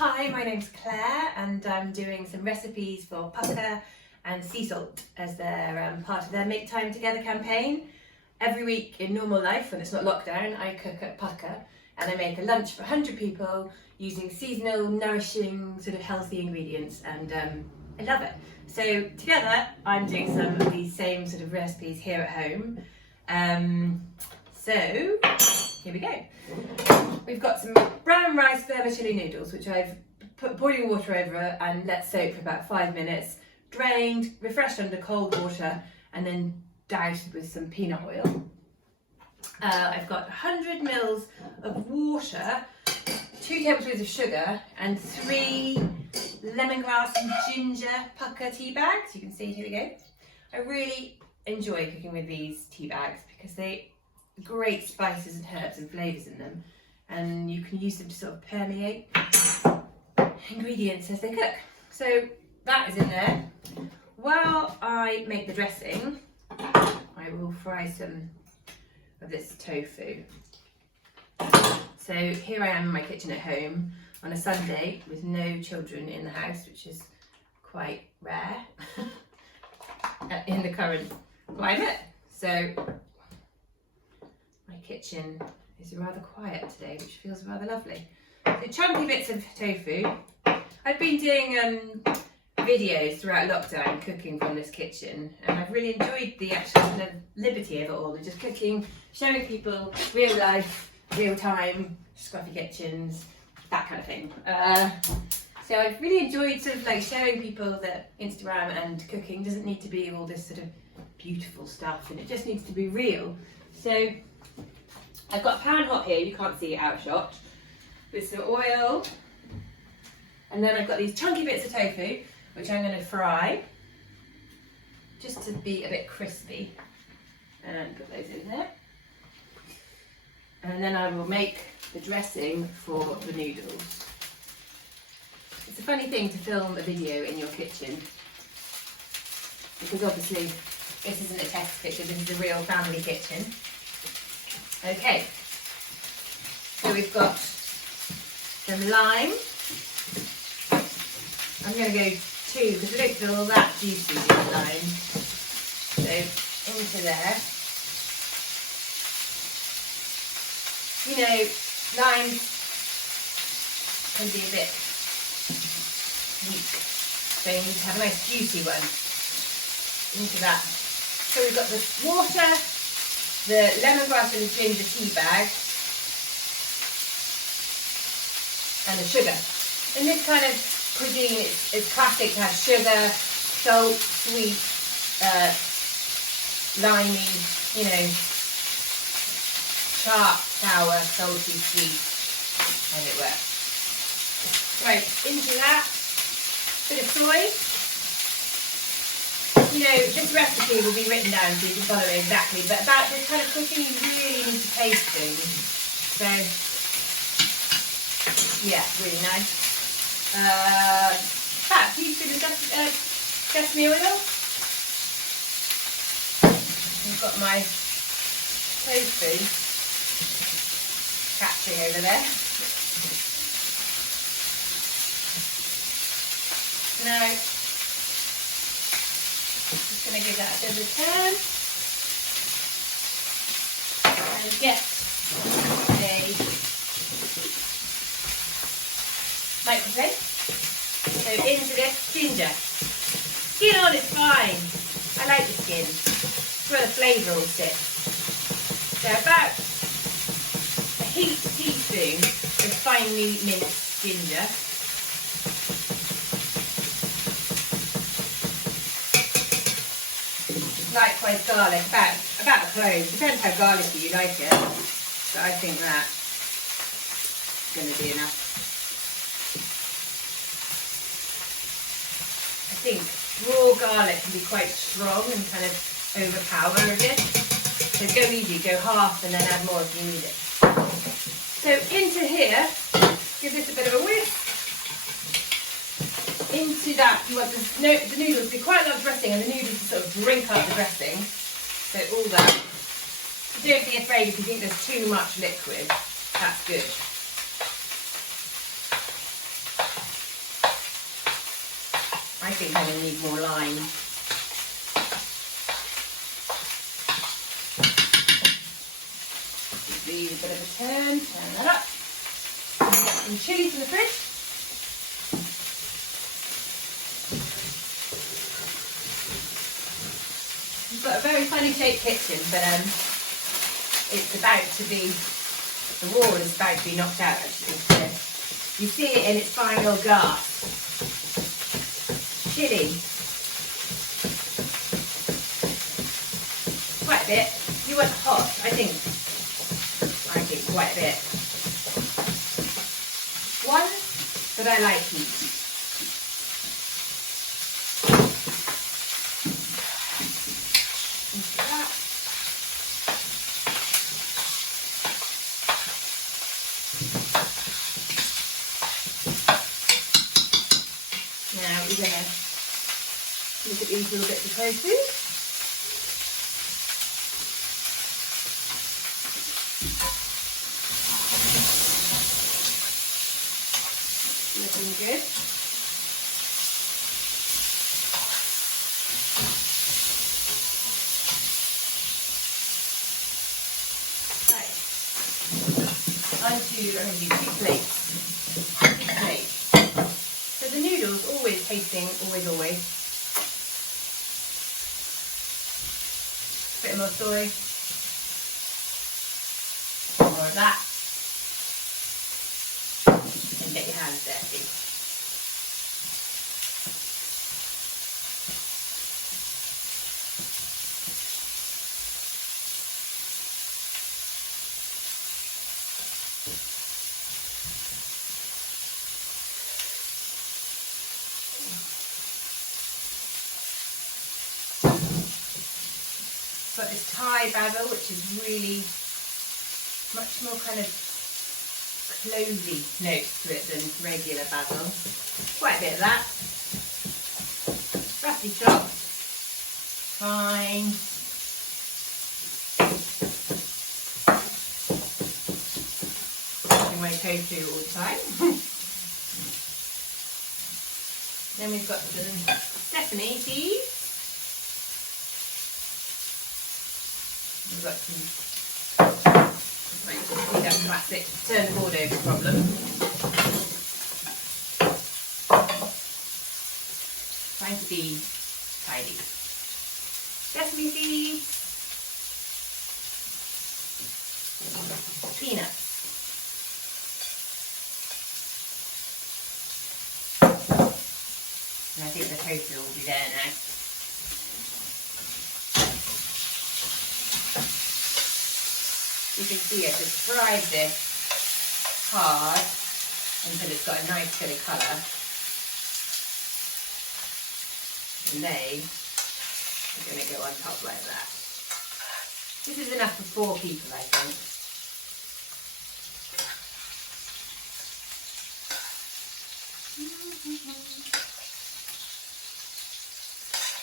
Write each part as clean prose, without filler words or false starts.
Hi, my name's Claire and I'm doing some recipes for Pukka and Seasalt as their part of their Make Time Together campaign. Every week in normal life, when it's not lockdown, I cook at Pukka and I make a lunch for 100 people using seasonal, nourishing, sort of healthy ingredients, and I love it. So together I'm doing some of these same sort of recipes here at home. So here we go. We've got some brown rice vermicelli noodles, which I've put boiling water over and let soak for about 5 minutes, drained, refreshed under cold water, and then doused with some peanut oil. I've got 100 ml of water, 2 tablespoons of sugar, and 3 lemongrass and ginger Pukka tea bags. You can see, here we go. I really enjoy cooking with these tea bags because they great spices and herbs and flavours in them, and you can use them to sort of permeate ingredients as they cook. So that is in there. While I make the dressing, I will fry some of this tofu. So here I am in my kitchen at home on a Sunday with no children in the house, which is quite rare in the current climate. So my kitchen is rather quiet today, which feels rather lovely. So chunky bits of tofu. I've been doing videos throughout lockdown cooking from this kitchen, and I've really enjoyed the actual kind of liberty of it all, just cooking, showing people real life, real time, scruffy kitchens, that kind of thing. So I've really enjoyed sort of like showing people that Instagram and cooking doesn't need to be all this sort of beautiful stuff, and it just needs to be real. So I've got a pan hot here, you can't see it out of shot, with some oil, and then I've got these chunky bits of tofu, which I'm going to fry, just to be a bit crispy, and put those in there. And then I will make the dressing for the noodles. It's a funny thing to film a video in your kitchen, because obviously this isn't a test kitchen, this is a real family kitchen. Okay, so we've got some lime. I'm going to go 2 because I don't feel all that juicy with the lime. So into there. You know, lime can be a bit weak, so you need to have a nice juicy one. Into that. So we've got the water, the lemongrass and ginger tea bag, and the sugar. In this kind of cuisine, it's classic to have sugar, salt, sweet, limey, you know, sharp, sour, salty, sweet, as it were. Right, into that, bit of soy. You know, this recipe will be written down so you can follow it exactly, but about this kind of cooking you really need to taste things. So, yeah, really nice. About a teaspoon of sesame oil. I've got my tofu catching over there. Now, just going to give that a bit of a turn and get a microplate. So into this ginger. Skin on is fine. I like the skin. It's where the flavour will sit. So about a heaped teaspoon of finely minced ginger. Likewise garlic, about the clove. Depends how garlicky you like it, but I think that's going to be enough. I think raw garlic can be quite strong and kind of overpower a bit. So go easy, go half and then add more if you need it. So into here, give this a bit of a whisk. Into that, you want the noodles to be quite a lot of dressing, and the noodles to sort of drink up the dressing. So all that. Don't be afraid if you think there's too much liquid. That's good. I think I'm going to need more lime. Give these a bit of a turn that up. Get some chilli from the fridge. We've got a very funny shaped kitchen, but it's about to be, the wall is about to be knocked out actually. So you see it in its final gasp. Chilli. Quite a bit. You want hot, I think quite a bit. One, but I like heat. Now we're going to look at these little bits of tofu. Looking good. Right. Onto, I'm going to use 2 plates. So the noodles, always tasting, always. Bit more soy. More of that. And get your hands dirty. Got this Thai basil, which is really much more kind of clovey notes to it than regular basil. Quite a bit of that. Roughly chopped. Fine. Using my tofu all the time. Then we've got some sesame seeds. We've got some, see that classic turn the board over problem. Trying to be tidy. Sesame seeds, peanuts. And I think the tofu will be there now. You can see I've just fried this hard until it's got a nice bit of colour. And they are going to go on top like that. This is enough for 4 people, I think.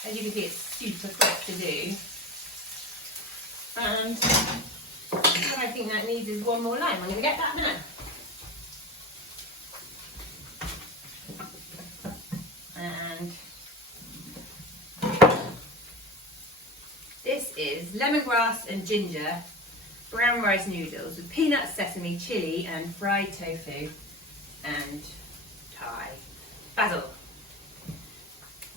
As you can see, it's super quick to do. And what I think that needs is 1 more lime. I'm going to get that in a minute. And this is lemongrass and ginger brown rice noodles with peanuts, sesame, chilli and fried tofu and Thai basil.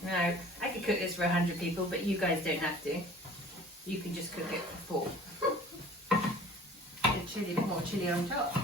Now, I could cook this for 100 people, but you guys don't have to. You can just cook it for 4. Chili, a bit more chili on top.